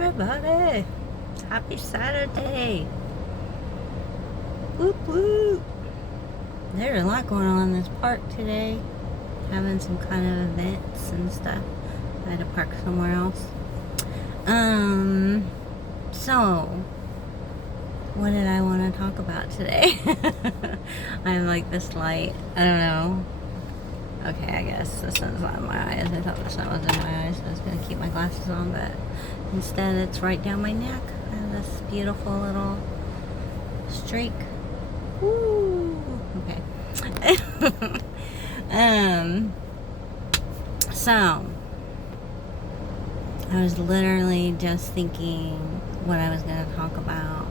everybody. Happy Saturday. Whoop whoop. There's a lot going on in this park today. Having some kind of events and stuff. I had to park somewhere else. So what did I want to talk about today? I'm like this light. I don't know. Okay, I guess the sun's not in my eyes. I thought the sun was in my eyes, so I was going to keep my glasses on, but instead it's right down my neck. I have this beautiful little streak. Woo! Okay. So I was literally just thinking what I was going to talk about.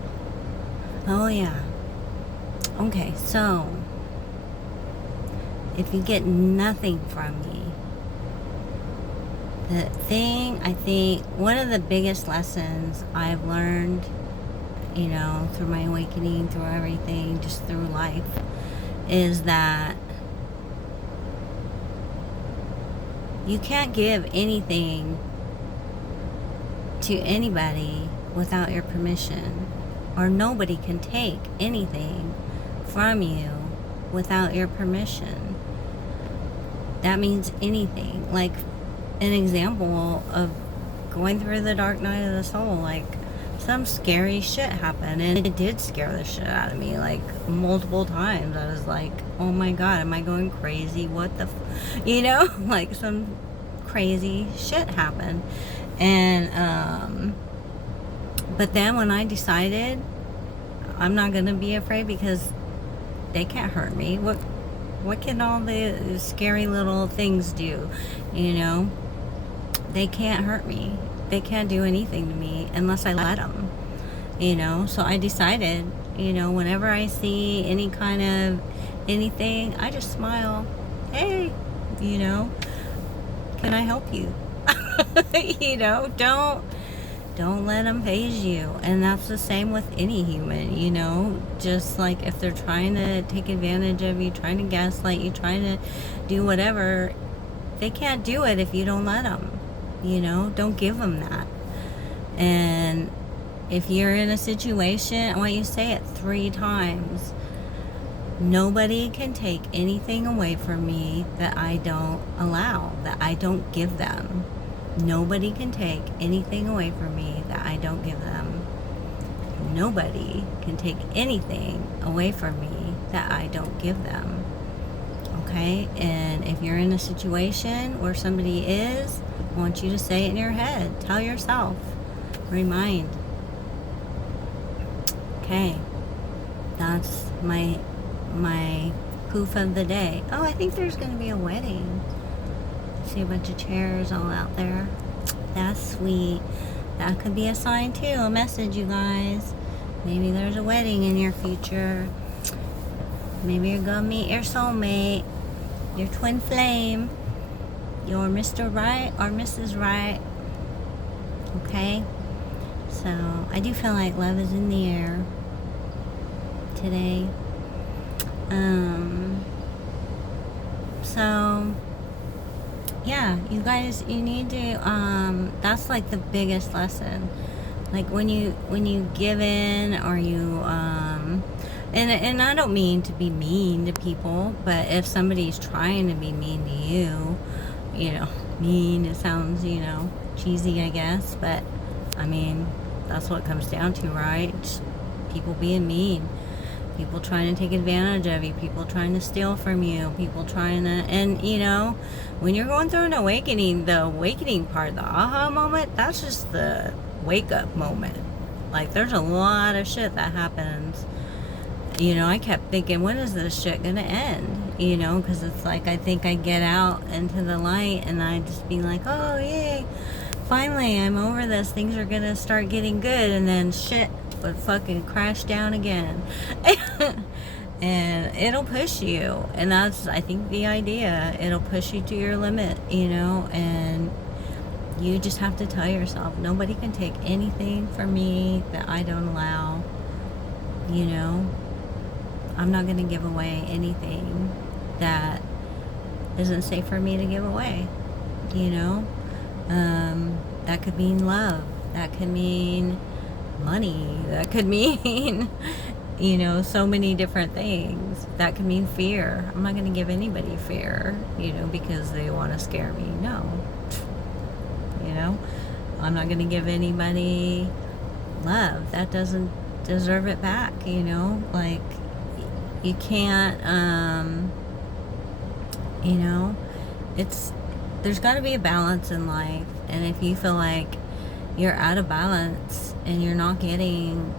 Oh yeah. Okay, so if you get nothing from me, the thing, I think, one of the biggest lessons I've learned, you know, through my awakening, through everything, just through life, is that you can't give anything to anybody without your permission, or nobody can take anything from you without your permission. That means anything. Like an example of going through the dark night of the soul, like some scary shit happened, and it did scare the shit out of me, like multiple times. I was like, oh my god, am I going crazy? What the you know, like some crazy shit happened. And but then when I decided I'm not gonna be afraid because they can't hurt me, what can all the scary little things do? You know, they can't hurt me. They can't do anything to me unless I let them. You know, so I decided, you know, whenever I see any kind of anything, I just smile. Hey, you know, can I help you? You know, don't let them phase you. And that's the same with any human, you know. Just like if they're trying to take advantage of you, trying to gaslight you, trying to do whatever, they can't do it if you don't let them. You know, don't give them that. And if you're in a situation, I want you to say it 3 times. Nobody can take anything away from me that I don't allow, that I don't give them. Nobody can take anything away from me that I don't give them. Nobody can take anything away from me that I don't give them. Okay? And if you're in a situation where somebody is, I want you to say it in your head. Tell yourself. Remind. Okay. That's my poof of the day. Oh, I think there's going to be a wedding. See a bunch of chairs all out there. That's sweet. That could be a sign too, a message, you guys. Maybe there's a wedding in your future. Maybe you're gonna meet your soulmate, your twin flame, your Mr. Right or Mrs. Right. Okay? So I do feel like love is in the air today. So yeah, you guys, you need to, that's like the biggest lesson. Like when you give in, or you, and I don't mean to be mean to people, but if somebody's trying to be mean to you, you know, mean, it sounds, you know, cheesy, I guess, but I mean, that's what it comes down to, right? Just people being mean. People trying to take advantage of you, people trying to steal from you, people trying to, and you know, when you're going through an awakening, the awakening part, the aha moment, that's just the wake up moment. Like there's a lot of shit that happens. You know, I kept thinking, when is this shit gonna end? You know, because it's like, I think I get out into the light and I just be like, oh yay, finally I'm over this, things are gonna start getting good, and then shit would fucking crash down again. And it'll push you, and that's, I think, the idea. It'll push you to your limit, you know, and you just have to tell yourself, nobody can take anything from me that I don't allow. You know, I'm not going to give away anything that isn't safe for me to give away. You know, that could mean love. That could mean money. That could mean, you know, so many different things. That could mean fear. I'm not going to give anybody fear, you know, because they want to scare me. No. You know, I'm not going to give anybody love. That doesn't deserve it back, you know? Like, you can't, you know, there's got to be a balance in life. And if you feel like you're out of balance and you're not getting,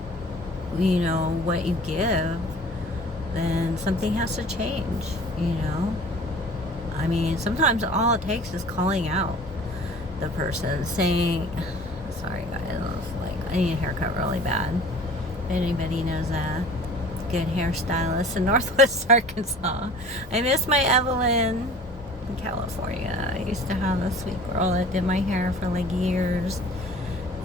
you know, what you give, then something has to change, you know? I mean, sometimes all it takes is calling out the person, saying, sorry guys, I need a haircut really bad. If anybody knows a good hairstylist in Northwest Arkansas. I miss my Evelyn in California. I used to have a sweet girl that did my hair for like years.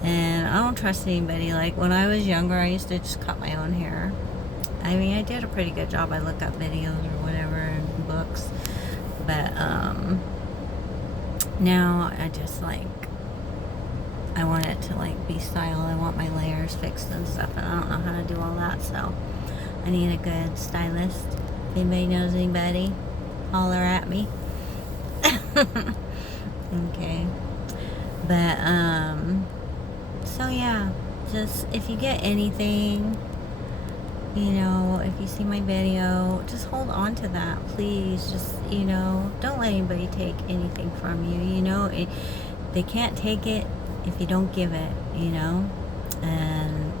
And I don't trust anybody. Like when I was younger, I used to just cut my own hair. I mean, I did a pretty good job. I looked up videos or whatever and books. But now I just like, I want it to like be styled. I want my layers fixed and stuff, and I don't know how to do all that, so I need a good stylist. If anybody knows anybody, holler at me. Okay. But so yeah, just if you get anything, you know, if you see my video, just hold on to that, please. Just, you know, don't let anybody take anything from you, you know. They can't take it if you don't give it, you know. And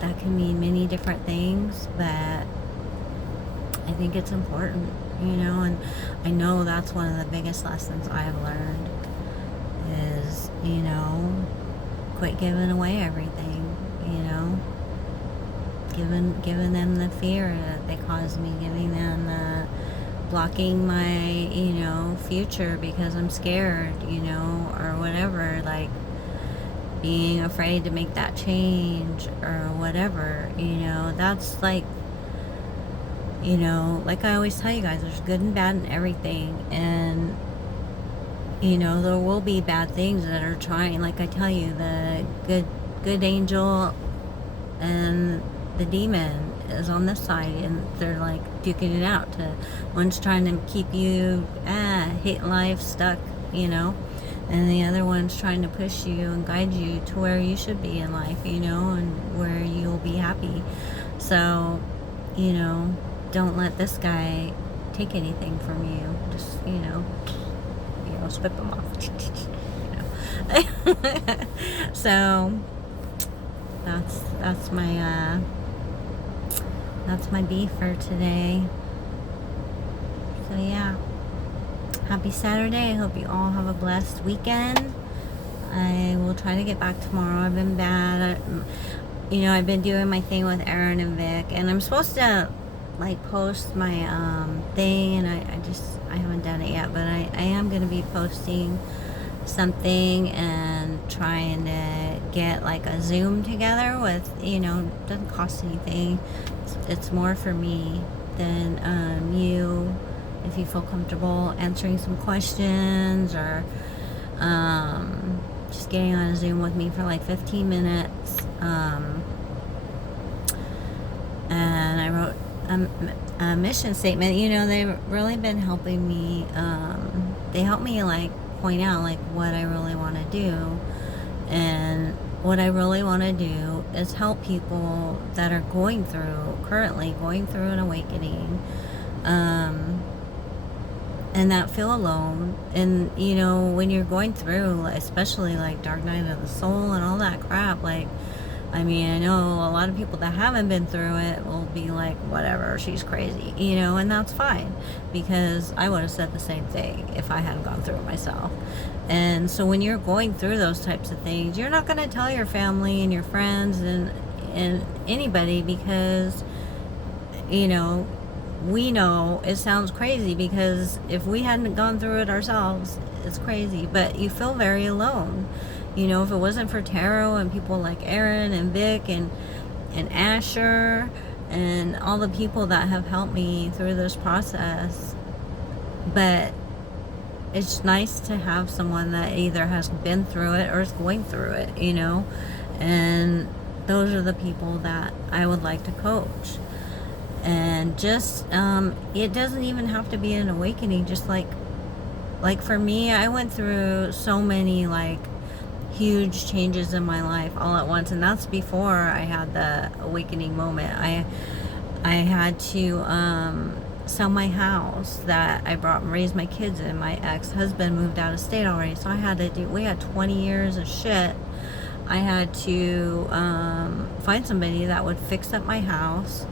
that can mean many different things, but I think it's important, you know. And I know that's one of the biggest lessons I've learned is, you know, quit giving away everything, you know. Giving them the fear that they caused me, giving them the blocking my, you know, future because I'm scared, you know, or whatever, like being afraid to make that change or whatever, you know. That's like, you know, like I always tell you guys, there's good and bad in everything, and you know, there will be bad things that are trying, like I tell you, the good angel and the demon is on this side, and they're like duking it out. One's trying to keep you hate life, stuck, you know, and the other one's trying to push you and guide you to where you should be in life, you know, and where you'll be happy. So, you know, don't let this guy take anything from you. Just, you know, spit them off. You know. So that's my beef for today. So yeah, happy Saturday. I hope you all have a blessed weekend. I will try to get back tomorrow. I've been bad. You know, I've been doing my thing with Aaron and Vic, and I'm supposed to like post my thing, and I haven't done it yet, but I am going to be posting something and trying to get like a Zoom together with, you know, doesn't cost anything. It's more for me than you, if you feel comfortable answering some questions or just getting on a Zoom with me for like 15 minutes. And I wrote a mission statement. You know, they've really been helping me. They help me like point out like what I really want to do, and what I really want to do is help people that are currently going through an awakening, and that feel alone. And you know, when you're going through, especially like Dark Night of the Soul and all that crap, like, I mean, I know a lot of people that haven't been through it will be like, whatever, she's crazy, you know, and that's fine, because I would have said the same thing if I hadn't gone through it myself. And so when you're going through those types of things, you're not going to tell your family and your friends and anybody, because, you know, we know it sounds crazy, because if we hadn't gone through it ourselves, it's crazy, but you feel very alone. You know, if it wasn't for tarot and people like Aaron and Vic and Asher and all the people that have helped me through this process, but it's nice to have someone that either has been through it or is going through it, you know, and those are the people that I would like to coach. And just it doesn't even have to be an awakening. Just like for me, I went through so many like huge changes in my life all at once, and that's before I had the awakening moment. I had to sell my house that I brought and raised my kids in. My ex-husband moved out of state already, so I had to do, we had 20 years of shit. I had to find somebody that would fix up my house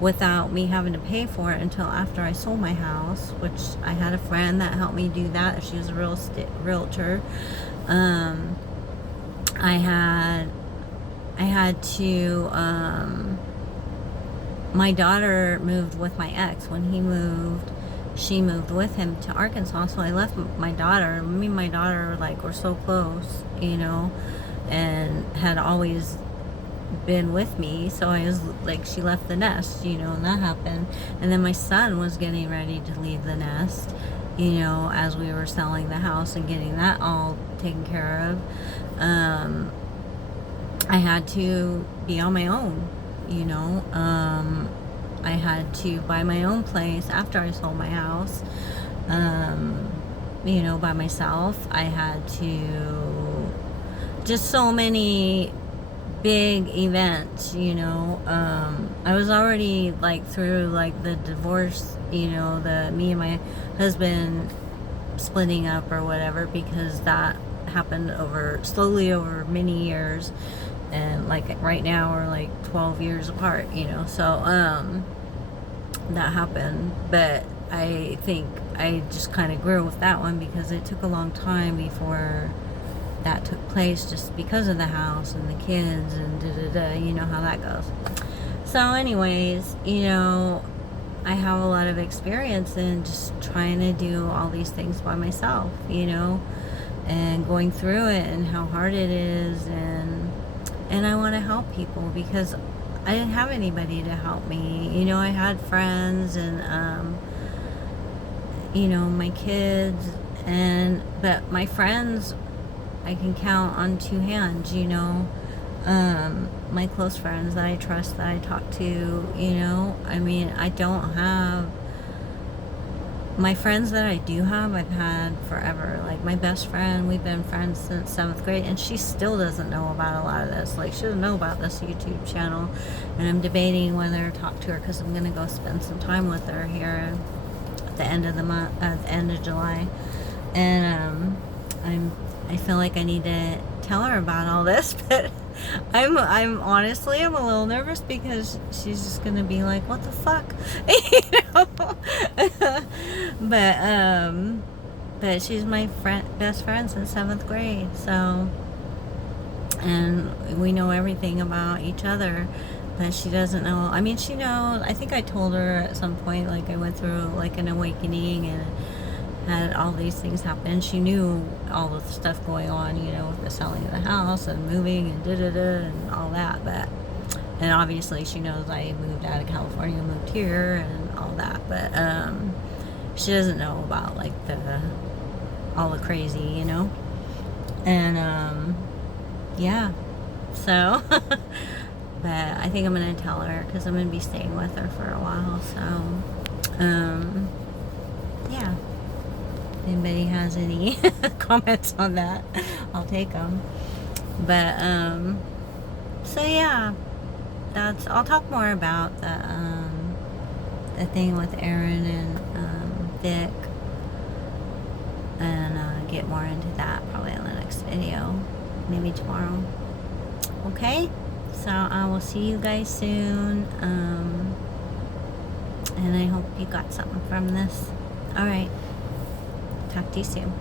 without me having to pay for it until after I sold my house, which I had a friend that helped me do that. She was a realtor. I had to my daughter moved with my ex. When he moved, she moved with him to Arkansas, so I left my daughter. Me and my daughter like were so close, you know, and had always been with me, so I was like, she left the nest, you know, and that happened. And then my son was getting ready to leave the nest, you know, as we were selling the house and getting that all taken care of. I had to be on my own, you know. I had to buy my own place after I sold my house, you know, by myself. I had to, just so many big events, you know. I was already like through like the divorce, you know, the me and my husband splitting up or whatever, because that happened slowly over many years, and like right now we're like 12 years apart, you know. So that happened, but I think I just kind of grew with that one because it took a long time before that took place, just because of the house and the kids and you know how that goes. So anyways, you know, I have a lot of experience in just trying to do all these things by myself, you know, and going through it and how hard it is, and I want to help people because I didn't have anybody to help me, you know. I had friends and you know, my kids, but my friends I can count on two hands, you know. My close friends that I trust, that I talk to, you know. I mean, I don't have my friends that I do have, I've had forever. Like my best friend, we've been friends since 7th grade, and she still doesn't know about a lot of this. Like, she doesn't know about this YouTube channel, and I'm debating whether to talk to her because I'm gonna go spend some time with her here at the end of the month, at the end of July, and I feel like I need to tell her about all this, but I'm honestly, I'm a little nervous because she's just gonna be like, what the fuck, you know. But she's my best friend since 7th grade, so, and we know everything about each other, but she doesn't know. I mean, she knows. I think I told her at some point, like, I went through like an awakening and had all these things happen. She knew all the stuff going on, you know, with the selling of the house and moving and and all that. But, and obviously she knows I moved out of California, moved here and all that. But she doesn't know about like all the crazy, you know. And yeah, so but I think I'm gonna tell her because I'm gonna be staying with her for a while. So yeah. Anybody has any comments on that, I'll take them. But so yeah, I'll talk more about the thing with Aaron and Vic, and get more into that probably in the next video, maybe tomorrow. Okay, so I will see you guys soon, and I hope you got something from this. All right. Talk to you soon.